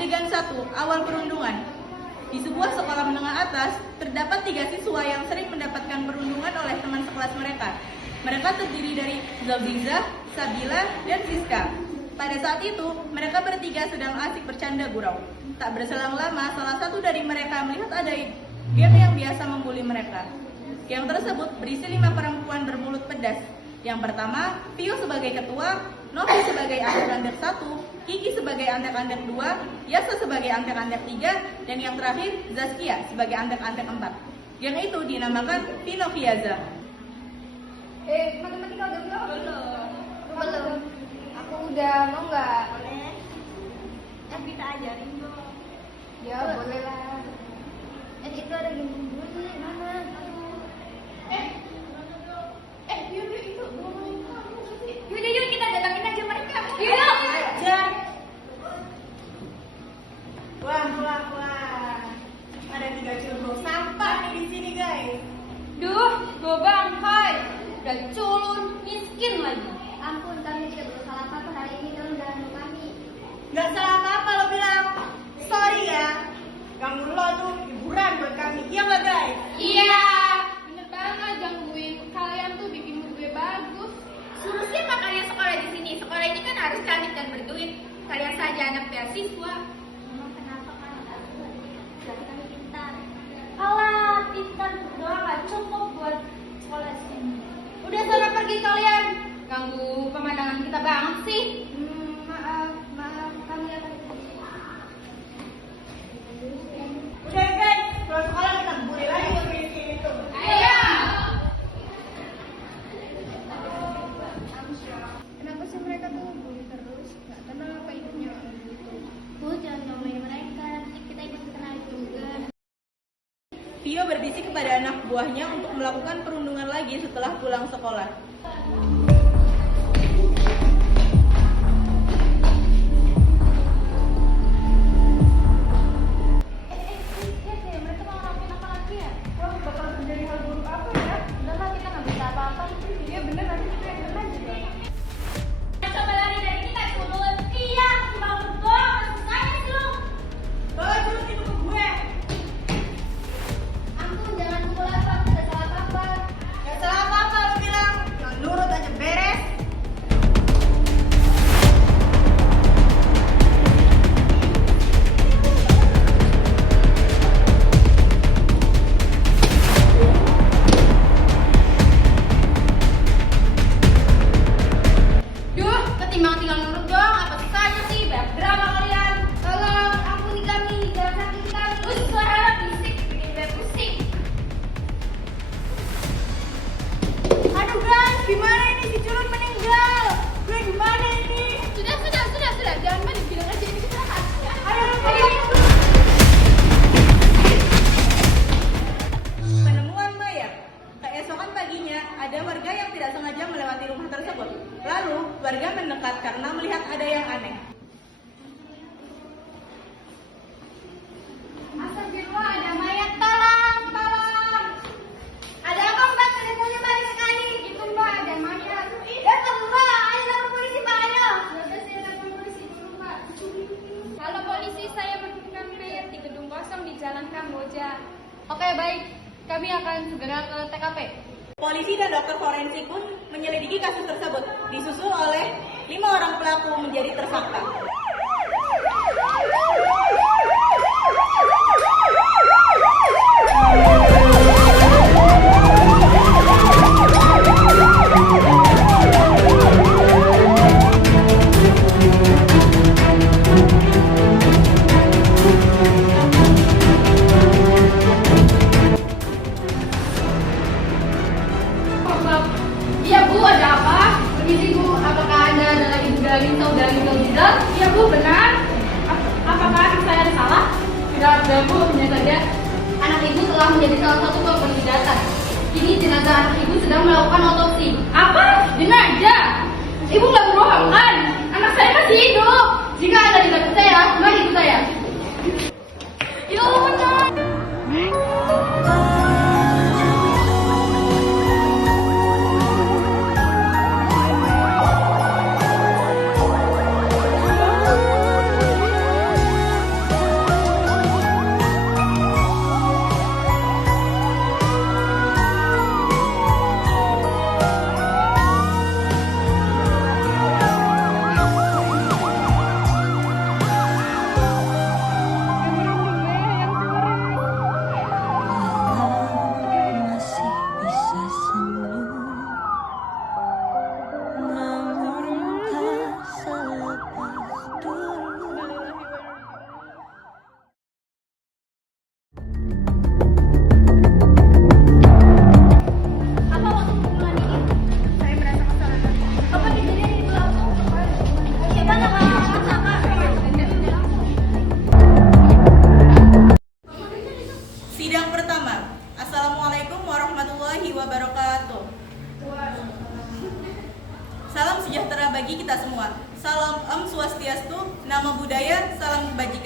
Adegan 1, awal perundungan. Di sebuah sekolah menengah atas, terdapat 3 siswa yang sering mendapatkan perundungan oleh teman sekelas mereka. Mereka terdiri dari Zalbiza, Sabila, dan Siska. Pada saat itu, mereka bertiga sedang asik bercanda gurau. Tak berselang lama, salah satu dari mereka melihat ada geng yang biasa membuli mereka. Geng tersebut berisi 5 perempuan bermulut pedas. Yang pertama, Vio sebagai ketua, Novi sebagai antek-antek 1, Kiki sebagai antek-antek 2, Yasa sebagai antek-antek 3, dan yang terakhir, Zaskia sebagai antek-antek 4. Geng itu dinamakan Vino Viaza. Matematika udah belum? Belum. Aku udah, mau nggak? Boleh. Kita ajarin dong. Ya, boleh lah. Itu ada gini dulu nih, mana? Yuk, itu ngomongin kamu sih. Yuk, kita datangin aja mereka. Yuk. Ajar. Wah. Ada 3 culun sampah nih di sini, guys. Duh, gobang, hai. Udah culun, miskin lagi. Ampun, kami tidak bersalah apa hari ini dalam jalan kami. Gak salah apa-apa lo bilang. Sorry ya. Ganggu lo tuh hiburan buat kami. Iya nggak, guys? Iya. Bener banget, gangguin kalian tuh bikin mood gue bagus. Suruh siapa kalian sekolah di sini? Sekolah ini kan harus cantik dan berduit. Kalian saja anak beasiswa. Memang kenapa kan? Berarti kami pintar. Alah, pintar doang gak cukup buat sekolah sini. Udah sana pergi kalian. Ganggu pemandangan kita banget sih. Maaf, kami akan Udah, guys. Kalau sekolah kita bully lagi buat miskin itu. Ayo. Kenapa sih mereka tuh bully terus? Gak tenang apa hidupnya gitu. Jangan ngomongin mereka, nanti kita ikut kenal juga. Vio berbisik kepada anak buahnya untuk melakukan perundungan lagi setelah pulang sekolah. Mereka mau ngelakuin apa lagi ya? Wah, bakal terjadi hal buruk apa ya? Udah lah, kita nggak bisa apa-apa. Iya bener, nanti kita yang kena juga. Coba lari dari kita culun. Iya, cuma berdua. Saya lu. Bawa dulu itu ke gue. Ampun, jangan pukul apa, tidak salah apa-apa. Gak salah apa-apa lo bilang. Yang nurut aja beres. Duh, ketimbang tinggal nurut doang, apa susahnya sih? Banyak drama kalian. Tolong, ampuni kami, jangan sakiti kami. Terus suara bisik bikin gue pusing. Aduh guys, gimana ini si culun meninggal? Gue gimana ini? Sudah. Jangan main bilang aja ini kecelakaan. Ayo. Penemuan mayat. Keesokan paginya, ada warga yang tidak sengaja melewati rumah tersebut. Lalu, warga mendekat karena melihat ada yang aneh. Astagfirullah, ada mayat, tolong. Ada apa mbak? Teleponnya balik sekali. Itu mbak, ada mayat. Datang mbak, ayo lapor polisi mbak, ayo. Sudah saya lapor polisi dulu, Pak. Halo polisi, saya menemukan mayat di gedung kosong di Jalan Kamboja. Oke baik, kami akan segera ke TKP. Polisi dan dokter forensik pun menyelidiki kasus tersebut, disusul oleh 5 orang pelaku menjadi tersangka. Iya bu, ada apa? Permisi bu, apakah anda adalah ibu dari saudari Zalbiza? Iya bu, benar. Apakah anak saya ada salah? Tidak ada bu, hanya saja anak ibu telah menjadi salah satu korban kejahatan. Kini jenazah anak ibu sedang melakukan otopsi. Apa? Jenazah? Ibu nggak berbohong kan? Anak saya masih hidup. Jika anda tidak percaya, mari ikut saya. Yuk,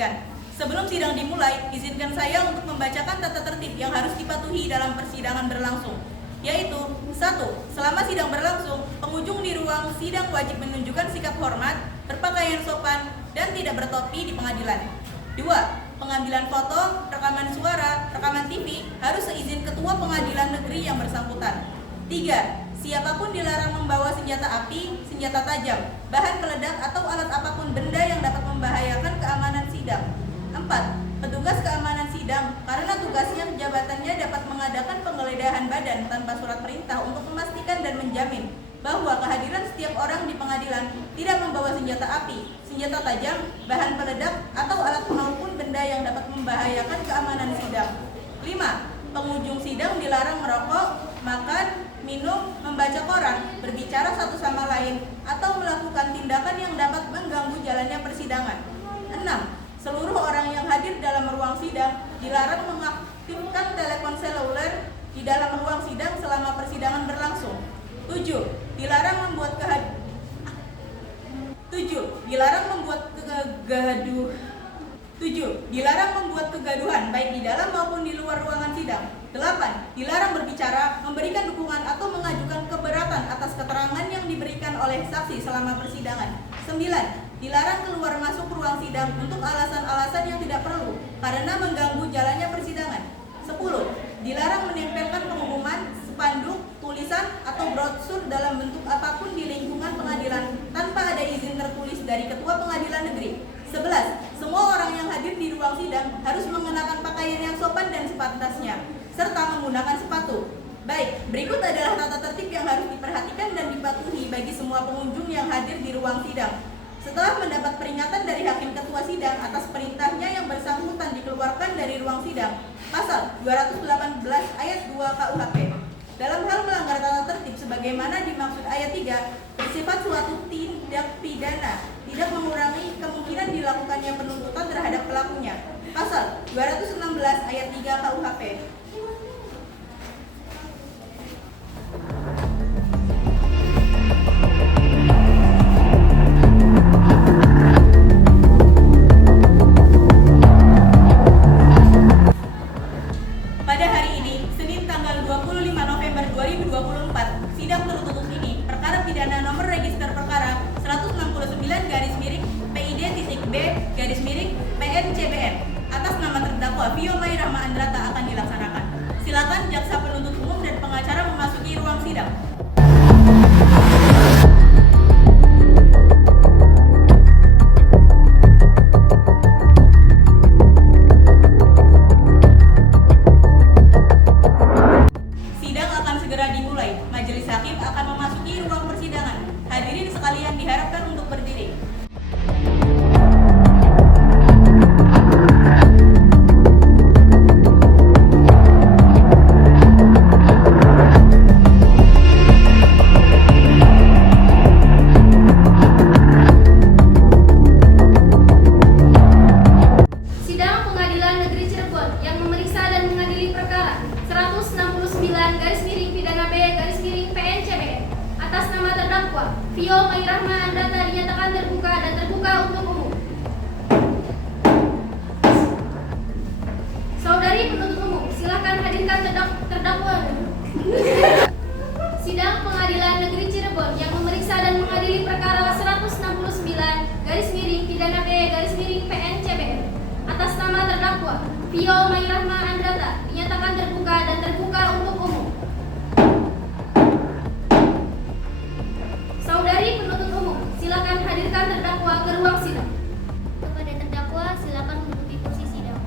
disampaikan. Sebelum sidang dimulai, izinkan saya untuk membacakan tata tertib yang harus dipatuhi dalam persidangan berlangsung, yaitu 1. Selama sidang berlangsung, pengunjung di ruang sidang wajib menunjukkan sikap hormat, berpakaian sopan, dan tidak bertopi di pengadilan. 2. Pengambilan foto, rekaman suara, rekaman TV harus seizin ketua pengadilan negeri yang bersangkutan. 3. Siapapun dilarang membawa senjata api, senjata tajam, bahan peledak, atau alat apapun benda yang dapat membahayakan keamanan sidang. 4. Petugas keamanan sidang karena tugasnya jabatannya dapat mengadakan penggeledahan badan tanpa surat perintah untuk memastikan dan menjamin bahwa kehadiran setiap orang di pengadilan tidak membawa senjata api, senjata tajam, bahan peledak, atau alat maupun benda yang dapat membahayakan keamanan sidang. 5. Pengunjung sidang dilarang merokok, makan, minum, membaca koran, berbicara satu sama lain, atau melakukan tindakan yang dapat mengganggu jalannya persidangan. 6. Seluruh orang yang hadir dalam ruang sidang dilarang mengaktifkan telepon seluler di dalam ruang sidang selama persidangan berlangsung. 7. Dilarang membuat kegaduhan baik di dalam maupun di luar ruangan sidang. 8. Dilarang berbicara, memberikan dukungan atau mengajukan keberatan atas keterangan yang diberikan oleh saksi selama persidangan. 9. Dilarang keluar masuk ruang sidang untuk alasan-alasan yang tidak perlu karena mengganggu jalannya persidangan. 10. Dilarang menempelkan pengumuman, spanduk, tulisan, atau brosur dalam bentuk apapun di lingkungan pengadilan tanpa ada izin tertulis dari ketua pengadilan negeri. 11. Semua orang yang hadir di ruang sidang harus mengenakan pakaian yang sopan dan sepantasnya, serta menggunakan sepatu. Baik, berikut adalah tata tertib yang harus diperhatikan dan dipatuhi bagi semua pengunjung yang hadir di ruang sidang. Setelah mendapat peringatan dari hakim ketua sidang atas perintahnya yang bersangkutan dikeluarkan dari ruang sidang, pasal 218 ayat 2 KUHP. Dalam hal melanggar tata tertib sebagaimana dimaksud ayat 3, bersifat suatu tindak pidana, tidak mengurangi kemungkinan dilakukannya penuntutan terhadap pelakunya. Pasal 216 ayat 3 KUHP. Pada hari ini, Senin tanggal 25 November 2024, sidang tertutup ini perkara pidana nomor register perkara 169/PID-B-PN-CBN atas nama terdakwa Vio Mai Rahma Andrata akan dilaksanakan. Silakan jaksa penuntut umum dan pengacara memasuki ruang sidang. Sidang akan segera dimulai. Majelis hakim akan memasuki ruang persidangan. Hadirin sekalian diharapkan untuk berdiri. Sidang Pengadilan Negeri Cirebon yang memeriksa dan mengadili perkara 169/pidana B/PN-CBN atas nama terdakwa Vio Mai Rahma Andrata dinyatakan terbuka dan terbuka untuk umum. Saudari penuntut umum, silakan hadirkan terdakwa. Sidang Pengadilan Negeri Cirebon yang memeriksa dan mengadili perkara 169/pidana B/PN-CBN atas nama terdakwa Vio Mai Rahma Andrata dinyatakan terbuka dan terbuka untuk umum. Saudari penuntut umum, silakan hadirkan terdakwa ke ruang sidang. Kepada terdakwa, silakan menduduki kursi sidang.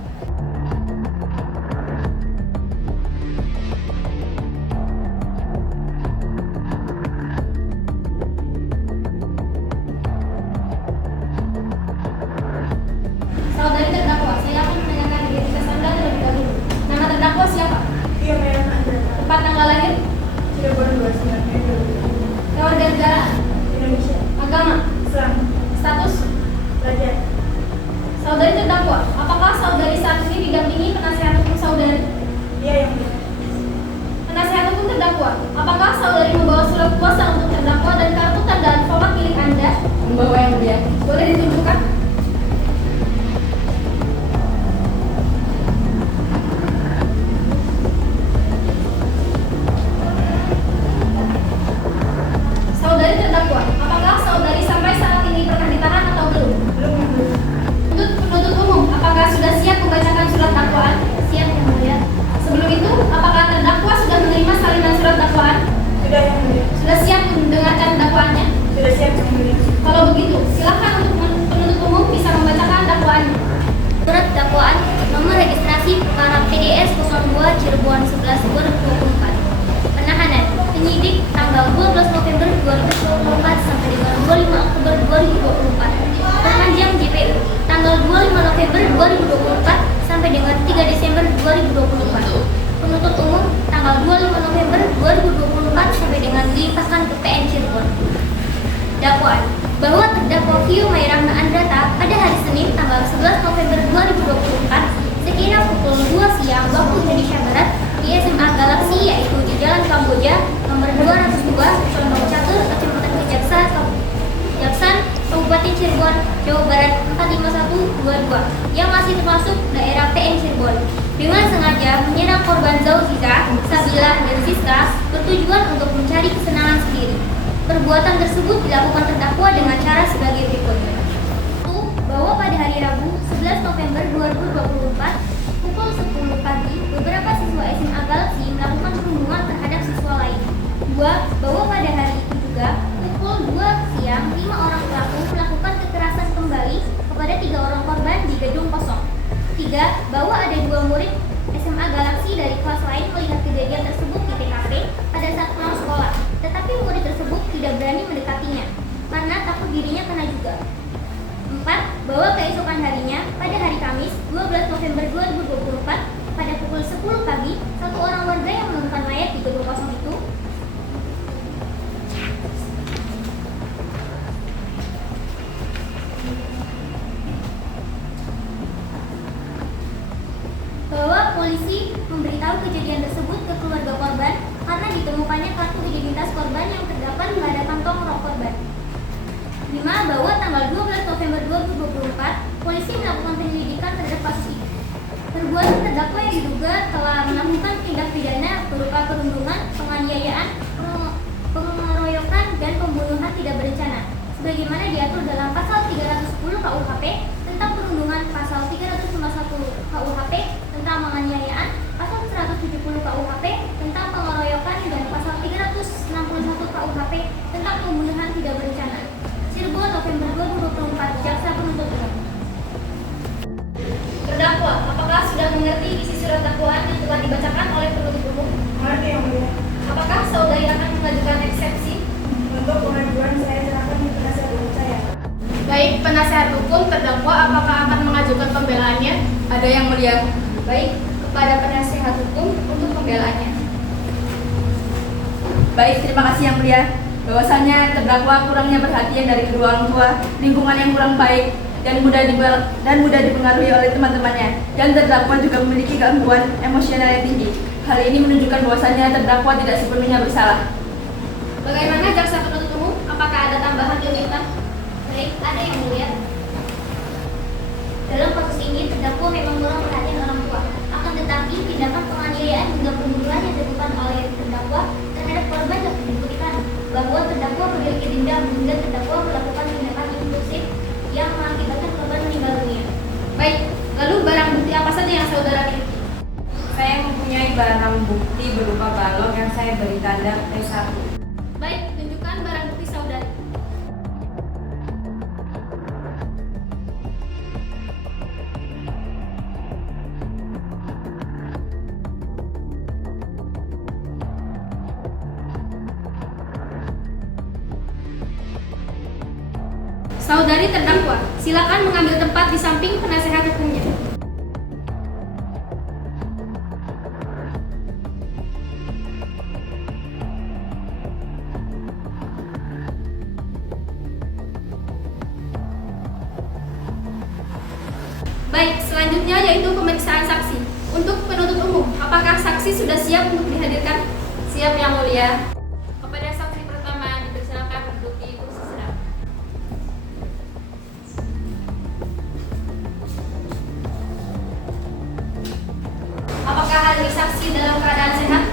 Saudari terdakwa, saya akan menanyakan identitas Anda terlebih dahulu. Nama terdakwa siapa? Vio Mai Rahma Andrata, Tempat tanggal lahir? Cirebon 29 Mei 2020. Kewarganegaraan? Indonesia. Agama? Islam. Status? Pelajar. Saudari terdakwa, apakah saudari saat ini didampingi penasihat hukum saudari? Dia yang mulia. Penasihat hukum terdakwa, apakah saudari membawa surat kuasa untuk terdakwa dan kartu tanda format milik Anda? Membawa yang mulia. Boleh ditunjukkan? Kamboja nomor 202 Condong Catur, Kecamatan Kejaksan, Kabupaten Cirebon, Jawa Barat 45122 yang masih termasuk daerah PN Cirebon dengan sengaja menyerang korban Zauziza, Sabila, dan Siska bertujuan untuk mencari kesenangan sendiri. Perbuatan tersebut dilakukan terdakwa dengan cara sebagai berikut. 1. Bahwa pada hari Rabu 11 November 2024 pukul 10 pagi beberapa siswa SMA Galaxy melakukan perundungan terhadap siswa lain. 2. Bahwa pada hari itu juga pukul 2 siang 5 orang pelaku melakukan kekerasan kembali kepada 3 orang korban di gedung kosong. 3. Bahwa ada 2 murid SMA Galaxy dari kelas lain melihat kejadian tersebut di TKP pada saat pulang sekolah, tetapi murid tersebut tidak berani mendekatinya karena takut dirinya kena juga. 4. Bahwa keesokan harinya pada hari Kamis 12 November 2024 pada pukul 10 pagi satu orang warga yang menemukan mayat di gedung kosong itu bahwa polisi memberitahu kejadian tersebut ke keluarga korban karena ditemukannya kartu identitas korban yang terdapat pada kantong rok korban. 5. Bahwa tanggal 12 November 2024 polisi melakukan penyelidikan terhadap kasus ini. Perbuatan terdakwa yang diduga telah melakukan tindak pidana berupa perundungan, penganiayaan, pengeroyokan, dan pembunuhan tidak berencana sebagaimana diatur dalam pasal 310 KUHP tentang perundungan, pasal 351 KUHP tentang penganiayaan, pasal 170 KUHP tentang pengeroyokan, dan pasal 361 KUHP tentang pembunuhan tidak berencana. Cirebon, November 2024, Jaksa Penuntut Umum. Terdakwa, apakah sudah mengerti isi surat dakwaan yang telah dibacakan oleh penuntut umum? Mengerti yang mulia. Apakah saudari akan mengajukan eksepsi? Untuk pengajuan saya serahkan di penasihat hukum saya. Baik, penasihat hukum terdakwa apakah akan mengajukan pembelaannya? Ada yang mulia. Baik, kepada penasihat hukum untuk pembelaannya. Baik, terima kasih yang mulia. Bahwasannya terdakwa kurangnya perhatian dari kedua orang tua, lingkungan yang kurang baik, dan mudah dipengaruhi oleh teman-temannya. Dan terdakwa juga memiliki gangguan emosional yang tinggi. Hal ini menunjukkan bahwasannya terdakwa tidak sepenuhnya bersalah. Bagaimana jaksa penuntut umum? Apakah ada tambahan tuntutan? Baik, ada yang mulia. Dalam kasus ini terdakwa memang kurang perhatian orang tua. Akan tetapi tindakan penganiayaan hingga pembunuhan yang dilakukan oleh terdakwa terhadap korban dapat dibuktikan bahwa terdakwa memiliki dendam hingga terdakwa melakukan tindakan impulsif yang mengakibatkan korban meninggal dunia. Baik, lalu barang bukti apa saja yang saudara miliki? Saya mempunyai barang bukti berupa balok yang saya beri tanda P1. Baik, tunjukkan barang bukti saudari. Saudari terdakwa, silakan mengambil tempat di samping penasehat hukumnya. Baik, selanjutnya yaitu pemeriksaan saksi. Untuk penuntut umum, apakah saksi sudah siap untuk dihadirkan? Siap yang mulia. Kepada saksi pertama dipersilakan duduk di kursi sedang. Apakah hadir saksi dalam keadaan sehat?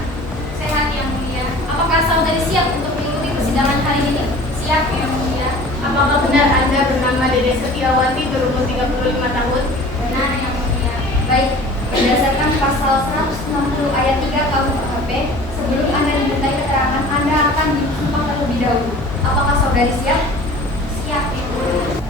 Sehat yang mulia. Apakah saudari siap untuk mengikuti persidangan hari ini? Siap yang mulia. Apakah benar Anda bernama Dede Setiawati berumur 35 tahun? Benar yang mulia. Baik, berdasarkan pasal 160 ayat 3 KUHP, sebelum Anda dimintai keterangan, Anda akan disumpah terlebih dahulu. Apakah saudari siap? Siap yang mulia.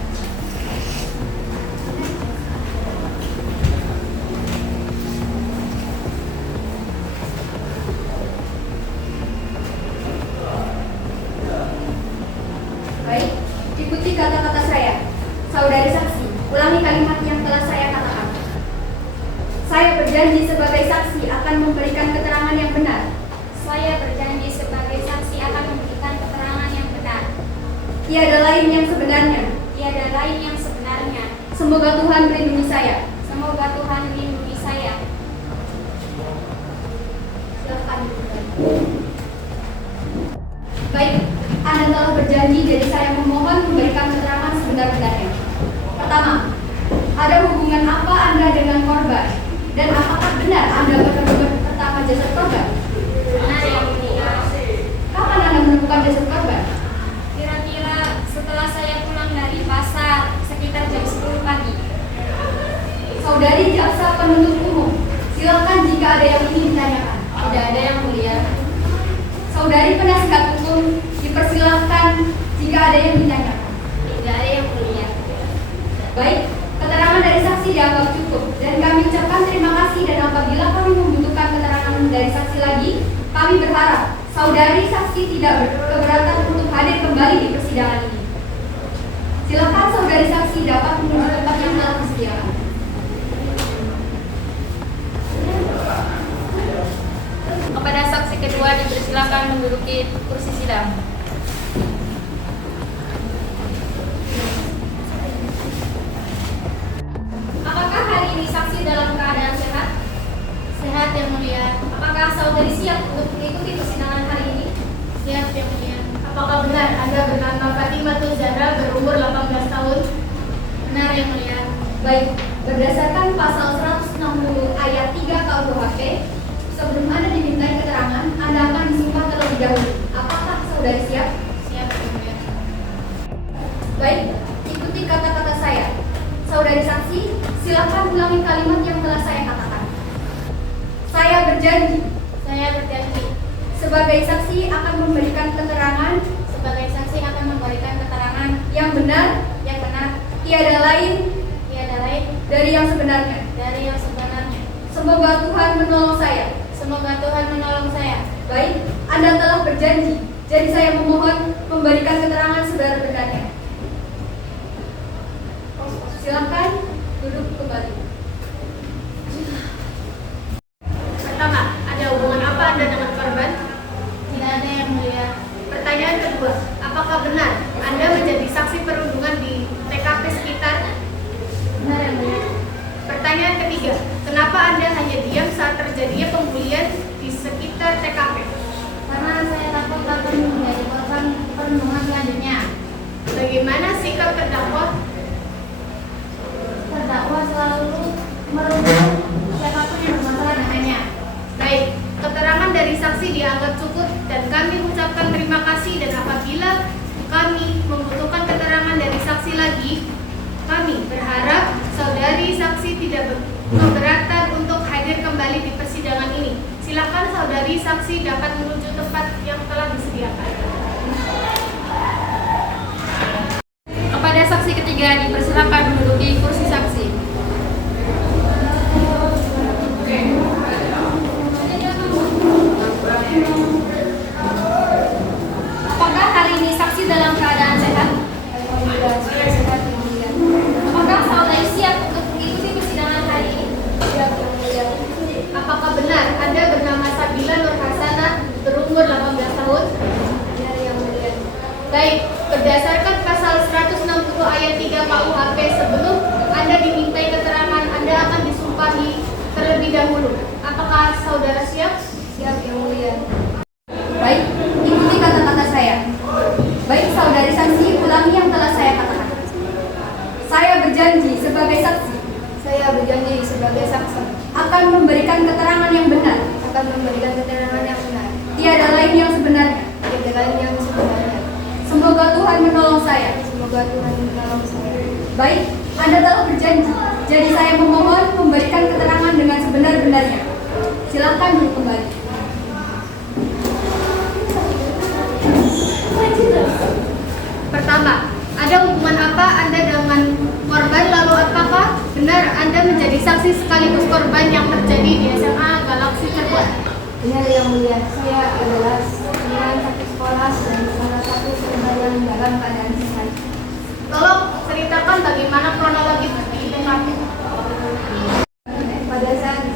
Baik, ikuti kata-kata saya. Saudari saksi, ulangi kalimat yang telah saya katakan. Saya berjanji sebagai saksi akan memberikan keterangan yang benar. Saya berjanji sebagai saksi akan memberikan keterangan yang benar. Tiada lain yang sebenarnya. Tiada lain yang sebenarnya. Semoga Tuhan melindungi saya. Semoga Tuhan melindungi saya. Silakan. Baik, Anda telah berjanji, jadi saya memohon memberikan keterangan sebenar-benarnya. Pertama, ada hubungan apa Anda dengan korban? Dan apakah benar Anda benar-benar pertama jasad korban? Benar yang mulia. Kapan Anda menemukan jasad korban? Kira-kira setelah saya pulang dari pasar sekitar jam 10 pagi. Saudari jaksa penuntut umum, silakan jika ada yang ingin ditanyakan. Tidak ada yang mulia. Saudari penasihat hukum, dipersilakan jika ada yang ditanyakan. Tidak ada yang mulia. Baik, keterangan dari saksi dianggap cukup dan kami ucapkan terima kasih, dan apabila kami membutuhkan keterangan dari saksi lagi, kami berharap saudari saksi tidak keberatan untuk hadir kembali di persidangan ini. Silakan saudari saksi dapat menuju tempat yang telah disediakan. Kepada saksi kedua dipersilakan menduduki kursi sidang. Apakah hari ini saksi dalam keadaan sehat? Sehat yang mulia. Apakah saudari siap untuk mengikuti persidangan hari ini? Siap yang mulia. Apakah benar Anda bernama Fatimatul Zahra, berumur 18 tahun? Benar yang mulia. Baik, berdasarkan pasal 160 ayat 3 KUHP, sebelum Anda dimintai keterangan, Anda akan disumpah terlebih dahulu. Apakah saudari siap? Siap yang mulia. Baik, ikuti kata-kata saya. Saudari saksi, silakan ulangi kalimat yang telah saya katakan. Saya berjanji Saya berjanji sebagai saksi akan memberikan keterangan sebagai saksi akan memberikan keterangan yang benar, yang benar, tiada lain tiada lain dari yang sebenarnya. dari yang sebenarnya. Semoga Tuhan menolong saya. Semoga Tuhan menolong saya. Baik, Anda telah berjanji, jadi saya memohon memberikan keterangan sebenar-benarnya. Silakan duduk kembali. Pertama, ada hubungan apa Anda dengan korban? Tidak ada yang mulia. Pertanyaan kedua, apakah benar Anda menjadi saksi perundungan di TKP sekitar? Benar yang mulia. Pertanyaan ketiga, kenapa Anda hanya diam saat terjadinya pembulian di sekitar TKP? Karena saya takut akan menjadi korban perundungan selanjutnya. Bagaimana sikap terdakwa? Terdakwa selalu merundung siapapun yang bermasalah dengannya. Baik, keterangan dari saksi dianggap cukup dan kami ucapkan terima kasih, dan apabila kami membutuhkan keterangan dari saksi lagi, kami berharap saudari saksi tidak keberatan untuk hadir kembali di persidangan ini. Silakan saudari saksi dapat menuju tempat yang telah disediakan. Kepada saksi ketiga dipersilakan menduduki kursi saksi. Apakah hari ini saksi dalam keadaan sehat? Apakah saudari siap untuk mengikuti persidangan hari ini? Siap yang mulia. Apakah benar Anda bernama Sabila Nur Hasanah, berumur 18 tahun? Benar yang mulia. Baik, berdasarkan pasal 160 ayat 3 KUHP, sebelum Anda dimintai keterangan, Anda akan disumpahi terlebih dahulu. Apakah saudara siap? Siap yang mulia. Baik, ikuti kata-kata saya. Baik, saudari saksi, ulangi yang telah saya katakan. Saya berjanji sebagai saksi Saya berjanji sebagai saksi akan memberikan keterangan yang benar, akan memberikan keterangan yang benar, tiada lain yang sebenarnya. tiada lain yang sebenarnya. Semoga Tuhan menolong saya. Semoga Tuhan menolong saya. Baik, Anda telah berjanji, jadi saya memohon memberikan keterangan dengan sebenar-benarnya. Silakan duduk kembali. Pertama, ada hubungan apa Anda dengan korban, lalu apakah benar Anda menjadi saksi sekaligus korban yang terjadi di SMA Galaksi Cirebon? Benar yang mulia. Saya adalah teman satu sekolah dan salah satu korban yang dalam keadaan sehat. Tolong ceritakan bagaimana kronologi di TKP. Pada saat hari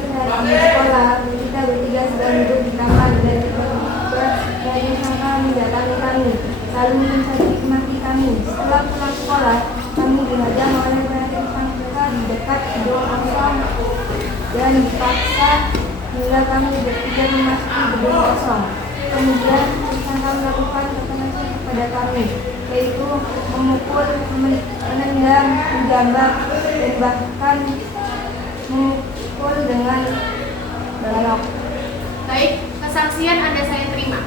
di sekolah, kita bertiga sedang duduk di kamar dan tiba-tiba banyak sangka mendatangi kami, lalu mencari maki kami. Setelah pulang sekolah, kami dihadang oleh banyak sangka di dekat gedung kosong dan dipaksa hingga kami bertiga memasuki gedung kosong. Kemudian tersangka melakukan kekerasan kepada kami, yaitu memukul, menendang, menjambak, dan bahkan memukul dengan balok. Baik, kesaksian Anda saya terima.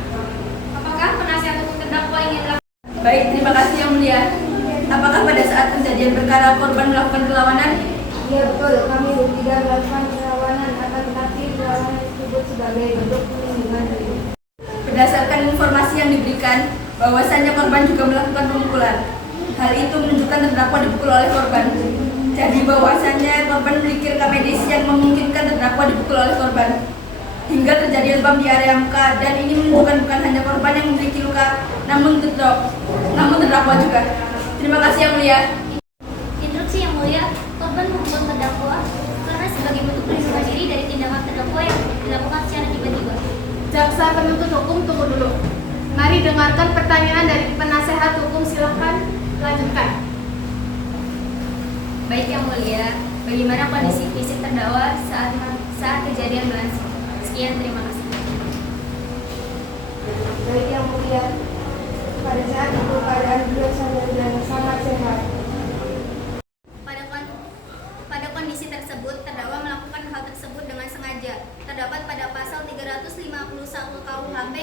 Apakah penasihat hukum terdakwa ingin melakukan? Baik, terima kasih Yang Mulia. Apakah pada saat kejadian perkara korban melakukan perlawanan? Iya betul, kami tidak melakukan perlawanan, akan tetapi perlawanan disebut sebagai bentuk perlindungan diri. Berdasarkan informasi yang diberikan, bahwasannya korban juga melakukan pemukulan. Hal itu menunjukkan terdakwa dipukul oleh korban. Jadi bahwasannya korban memiliki rekam medis yang memungkinkan terdakwa dipukul oleh korban. Hingga terjadi lebam di area muka, dan ini menunjukkan bukan hanya korban yang memiliki luka, namun terdakwa juga. Terima kasih Yang Mulia. Instruksi Yang Mulia, korban memukul terdakwa karena sebagai bentuk perlindungan diri dari tindakan terdakwa yang dilakukan secara tiba-tiba. Jaksa penuntut hukum tunggu dulu. Mari dengarkan pertanyaan dari penasehat hukum, silakan lanjutkan. Baik Yang Mulia, bagaimana kondisi fisik terdakwa saat kejadian berlangsung? Sekian, terima kasih. Baik Yang Mulia, pada saat itu keadaan beliau sadar dan sangat sehat. Pada kondisi tersebut, terdakwa melakukan hal tersebut dengan sengaja. Terdapat pada pasal 351 KUHP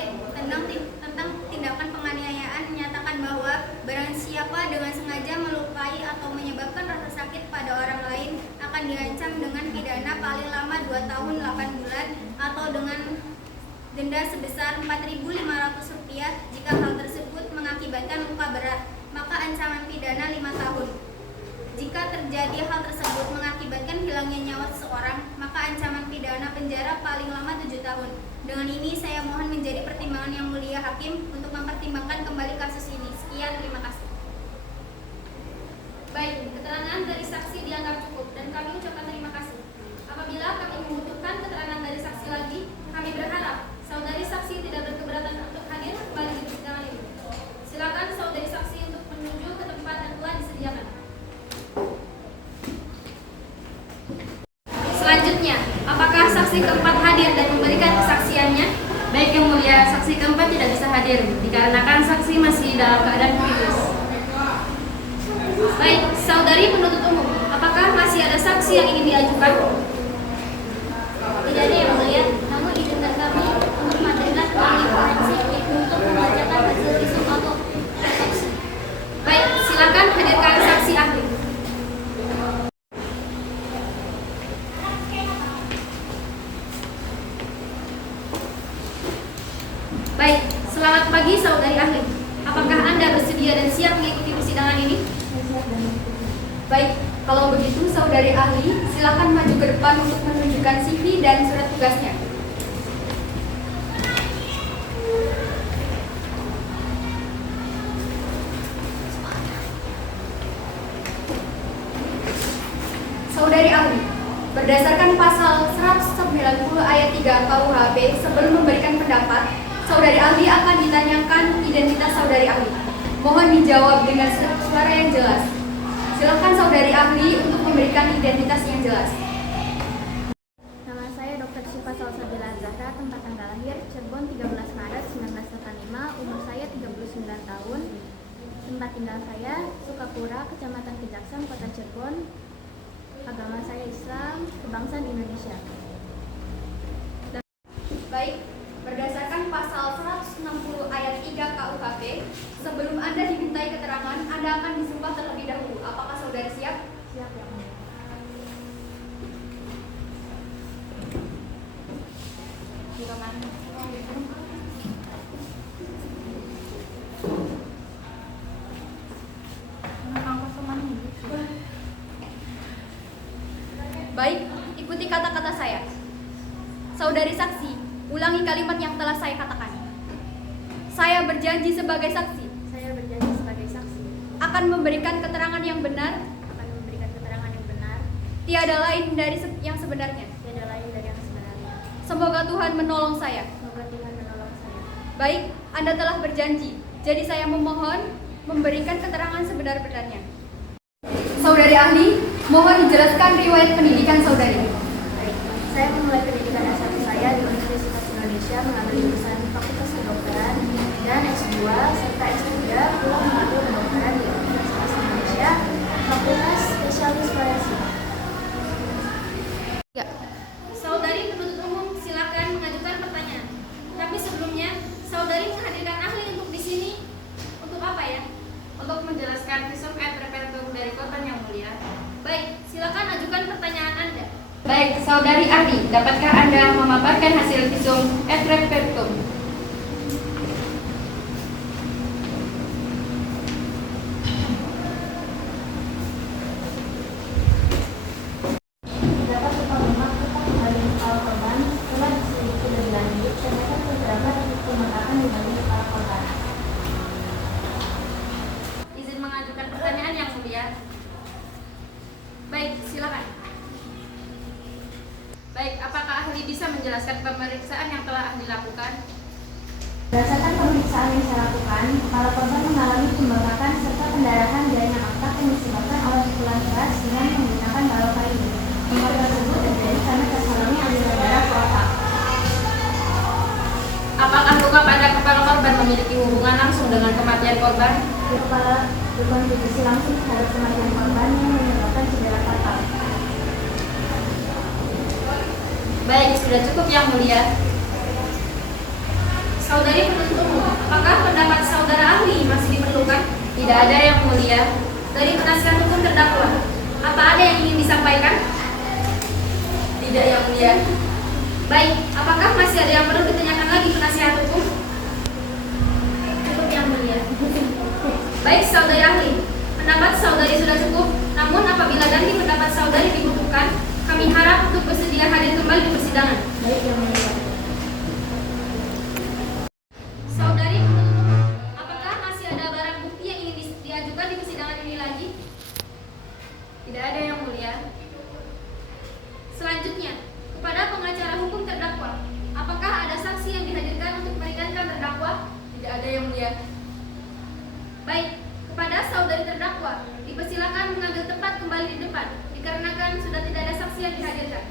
tentang tindakan penganiayaan menyatakan bahwa barang siapa dengan sengaja melukai atau menyebabkan rasa sakit pada orang lain akan diancam dengan pidana paling lama 2 tahun 8 bulan atau dengan denda sebesar Rp4.500 jika hal tersebut mengakibatkan luka berat, maka ancaman pidana 5 tahun. Jika terjadi hal tersebut mengakibatkan hilangnya nyawa seseorang, maka ancaman pidana penjara paling lama 7 tahun. Dengan ini saya mohon menjadi pertimbangan Yang Mulia Hakim untuk mempertimbangkan kembali kasus ini. Sekian, terima kasih. Baik, keterangan dari saksi dianggap cukup dan kami ucapkan terima kasih. Apabila kami membutuhkan keterangan dari saksi lagi, kami berharap saudari saksi tidak berkeberatan untuk hadir kembali di persidangan ini. Silakan saudari saksi untuk menuju ke tempat yang telah disediakan. Selanjutnya, apakah saksi keempat hadir dan memberikan kesaksiannya? Baik Yang Mulia, saksi keempat tidak bisa hadir dikarenakan saksi masih dalam keadaan kritis. Baik, saudari penuntut umum, apakah masih ada saksi yang ingin diajukan? Tidak ada Yang Mulia, namun izinkan kami untuk menghadirkan ahli forensik untuk membacakan hasil visum autopsi. Baik, silakan hadirkan saksi ahli. Baik, selamat pagi saudari ahli. Apakah Anda bersedia dan siap mengikuti persidangan ini? Baik, kalau begitu saudari ahli, silakan maju ke depan untuk menunjukkan CV dan surat tugasnya. Saudari ahli, berdasarkan pasal 190 ayat 3 KUHP, sebelum memberikan pendapat, saudari ahli akan ditanyakan identitas saudari ahli. Mohon dijawab dengan suara yang jelas. Silakan saudari ahli untuk memberikan identitas yang jelas. Nama saya Dr. Syifa Salsabila Zahra, tempat tanggal lahir Cirebon 13 Maret 1985, umur saya 39 tahun, tempat tinggal saya Sukapura, Kecamatan Kejaksaan, Kota Cirebon, agama saya Islam, kebangsaan Indonesia. Baik, berdasarkan pasal 160 ayat 3 KUHP, sebelum Anda dimintai keterangan, Anda akan disumpah terlebih dahulu. Apakah saudari siap? Siap ya, Mulia. Baik, ikuti kata-kata saya. Saudari saksi, ulangi kalimat yang telah saya katakan. Saya berjanji sebagai saksi Saya berjanji sebagai saksi akan memberikan keterangan yang benar, akan memberikan keterangan yang benar, tiada lain dari yang sebenarnya. tiada lain dari yang sebenarnya. Semoga Tuhan menolong saya. Semoga Tuhan menolong saya. Baik, Anda telah berjanji. Jadi saya memohon memberikan keterangan sebenar-benarnya. Saudari ahli, mohon dijelaskan riwayat pendidikan saudari. Baik, saya memulai pendidikan S1 saya di Universitas Indonesia mengambil jurusan Fakultas Kedokteran dan S2 serta S3 pulang mengambil kedokteran di Universitas Indonesia, Fakultas Spesialis Forensik. Saudari penuntut umum, silakan mengajukan pertanyaan. Tapi sebelumnya, saudari menghadirkan ahli untuk di sini. Untuk apa ya? Untuk menjelaskan visum et repertum dari korban yang mulia. Baik, silakan ajukan pertanyaan Anda. Baik, saudari ahli, dapatkah Anda memaparkan hasil visum et repertum? Dapat terpahamkan tentang kembali kepala korban setelah diselidiki lebih lanjut, terdapat beberapa titik pematakan di bagian kepala korban. Izin mengajukan pertanyaan yang mulia. Baik, silakan. Baik, apakah ahli bisa menjelaskan pemeriksaan yang telah ahli lakukan? Berdasarkan pemeriksaan yang saya lakukan, kepala korban mengalami pembengkakan serta pendarahan jaringan otak yang disebabkan oleh pukulan keras dengan menggunakan balok kayu. Pembengkakan tersebut terjadi karena tersalurnya aliran darah ke otak. Apakah luka pada kepala korban memiliki hubungan langsung dengan kematian korban? Kepala berkontribusi langsung terhadap kematian korban yang menyebabkan cedera fatal. Baik, sudah cukup yang mulia. Saudari penuntut umum, apakah pendapat saudara ahli masih diperlukan? Tidak ada yang mulia. Dari penasihat hukum terdakwa, apa ada yang ingin disampaikan? Tidak, yang mulia. Baik, apakah masih ada yang perlu ditanyakan lagi penasihat hukum? Cukup yang mulia. Baik, saudari ahli, pendapat saudari sudah cukup. Namun apabila nanti pendapat saudari dibutuhkan, kami harap untuk bersedia hadir kembali di persidangan. Baik yang mulia. Saudari penuntut umum, apakah masih ada barang bukti yang ingin diajukan di persidangan ini lagi? Tidak ada yang mulia. Selanjutnya, kepada pengacara hukum terdakwa, apakah ada saksi yang dihadirkan untuk meringankan terdakwa? Tidak ada, yang mulia. Baik, kepada saudari terdakwa, dipersilakan mengambil tempat kembali di depan, dikarenakan sudah tidak ada saksi yang dihadirkan.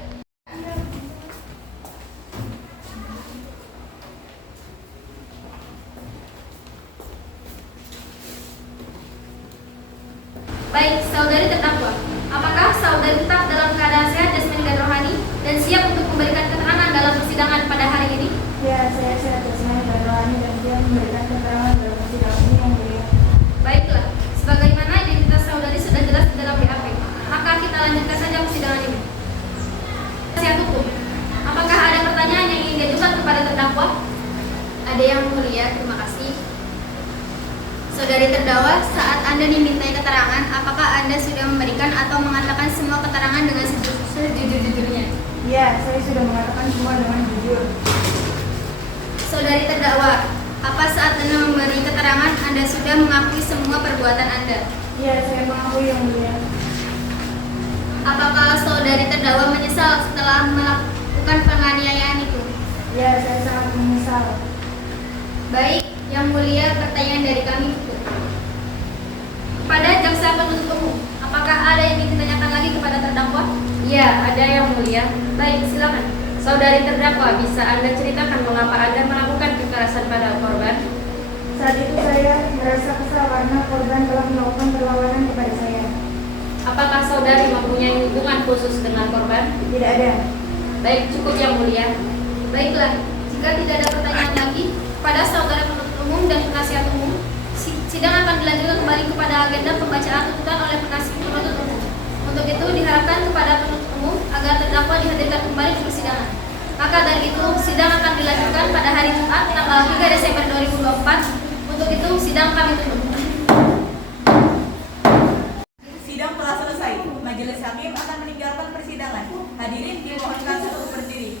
Baik, saudari terdakwa, apakah saudari tetap dalam keadaan sehat jasmani dan rohani dan siap untuk memberikan keterangan dalam persidangan pada hari ini? Ya, saya sehat jasmani dan rohani dan dia memberikan keterangan dalam persidangan ini yang mulia. Baiklah, sebagaimana identitas saudari sudah jelas di dalam BAP, maka kita lanjutkan saja persidangan ini. Penasihat hukum, apakah ada pertanyaan yang ingin diajukan kepada terdakwa? Ada yang mulia, terima kasih. Saudari terdakwa, saat Anda dimintai keterangan, apakah Anda sudah memberikan atau mengatakan semua keterangan dengan sejujur-jujurnya? Ya, saya sudah mengatakan semua dengan jujur. Saudari terdakwa, apa saat Anda memberi keterangan, Anda sudah mengakui semua perbuatan Anda? Ya, saya mengakui yang mulia. Apakah saudari terdakwa menyesal setelah melakukan penganiayaan itu? Ya, saya sangat menyesal. Baik, yang mulia, pertanyaan dari kami cukup. Kepada jaksa penuntut umum, apakah ada yang ingin ditanyakan lagi kepada terdakwa? Iya, ada yang mulia. Baik, silakan. Saudari terdakwa, bisa Anda ceritakan mengapa Anda melakukan kekerasan pada korban? Saat itu saya merasa kesal karena korban telah melakukan perlawanan kepada saya. Apakah saudari mempunyai hubungan khusus dengan korban? Tidak ada. Baik, cukup yang mulia. Baiklah, jika tidak ada pertanyaan lagi, kepada saudara penuntut umum dan penasihat umum, sidang akan dilanjutkan kembali kepada agenda pembacaan tuntutan oleh penasihat penuntut umum. Untuk itu diharapkan kepada penuntut umum agar terdakwa dihadirkan kembali di persidangan. Maka dari itu, sidang akan dilanjutkan pada hari Jumat tanggal 3 Desember 2024. Untuk itu, sidang kami tutup. Sidang telah selesai. Majelis hakim akan meninggalkan persidangan. Hadirin dimohonkan untuk berdiri.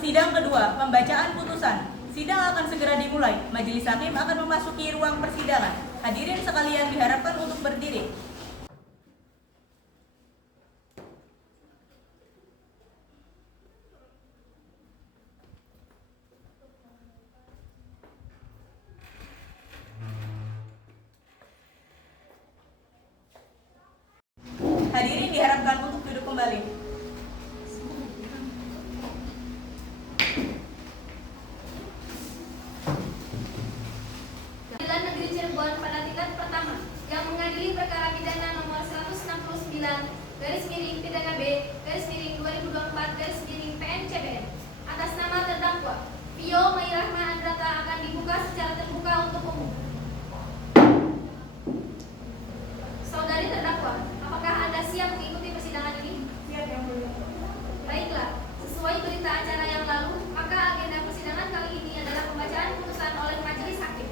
Sidang kedua, pembacaan putusan. Sidang akan segera dimulai. Majelis hakim akan memasuki ruang persidangan. Hadirin sekalian diharapkan untuk berdiri. kembali. Pengadilan Negeri Cirebon pada tingkat pertama yang mengadili perkara pidana nomor 169 garis miring pidana B garis miring 2024 garis miring PN/CBN atas nama terdakwa Vio Mairahma Andrata akan dibuka secara terbuka untuk umum. Saudari terdakwa, apakah Anda siap mengikuti persidangan ini? Siap Yang Mulia. Baiklah, sesuai berita acara yang lalu, maka agenda persidangan kali ini adalah pembacaan putusan oleh majelis hakim.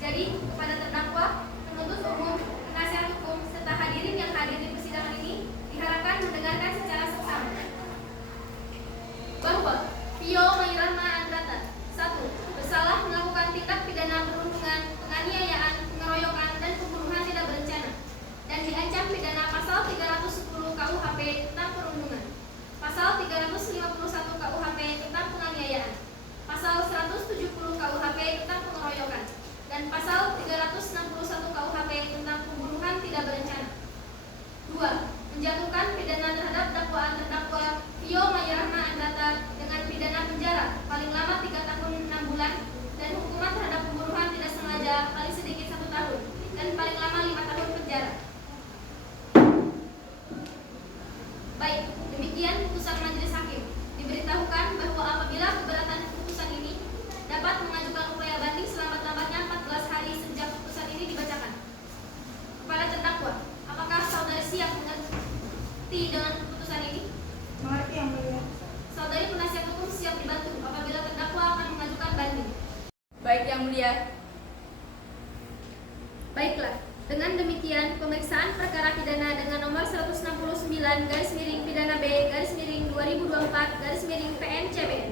Jadi, kepada terdakwa, penuntut umum, penasihat hukum, serta hadirin yang hadir di persidangan ini diharapkan mendengarkan secara seksama bahwa Vio Mairahma Andrata 1. Bersalah melakukan tindak pidana perundungan, penganiayaan, pengeroyokan, dan pembunuhan tidak berencana dan diancam pidana pasal 310 KUHP tentang perundungan, pasal 351 KUHP tentang penganiayaan, pasal 170 KUHP tentang pengeroyokan, dan pasal 361 KUHP tentang pembunuhan tidak berencana. 2. Menjatuhkan pidana terhadap dakwaan terdakwa Vio Mairahma Andrata dengan pidana penjara paling lama 3 tahun 6 bulan dan hukuman terhadap pembunuhan tidak sengaja paling sedikit 1 tahun dan paling lama 5 tahun penjara. Baik, demikian putusan majelis hakim. Diberitahukan bahwa apabila keberatan putusan ini dapat mengajukan upaya banding selambat-lambatnya 14 hari sejak putusan ini dibacakan. Kepada terdakwa, apakah saudari siap mengerti dengan putusan ini? Mengerti Yang Mulia. Saudari penasihat hukum siap dibantu apabila terdakwa akan mengajukan banding. Baik Yang Mulia. Baiklah, dengan demikian pemeriksaan perkara pidana dengan nomor 169 garis miring pidana B garis miring 2024 garis miring PN/CBN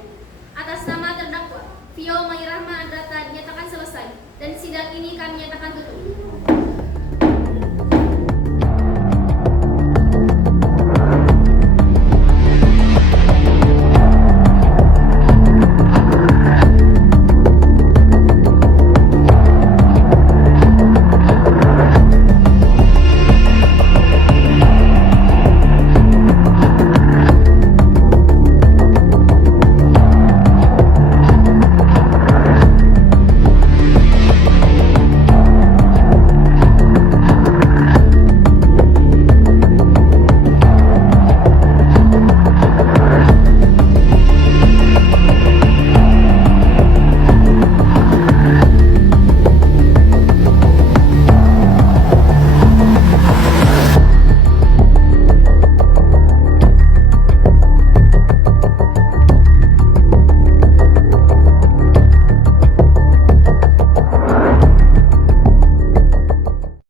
atas nama terdakwa Vio Mairahma Andrata dinyatakan selesai dan sidang ini kami nyatakan tutup.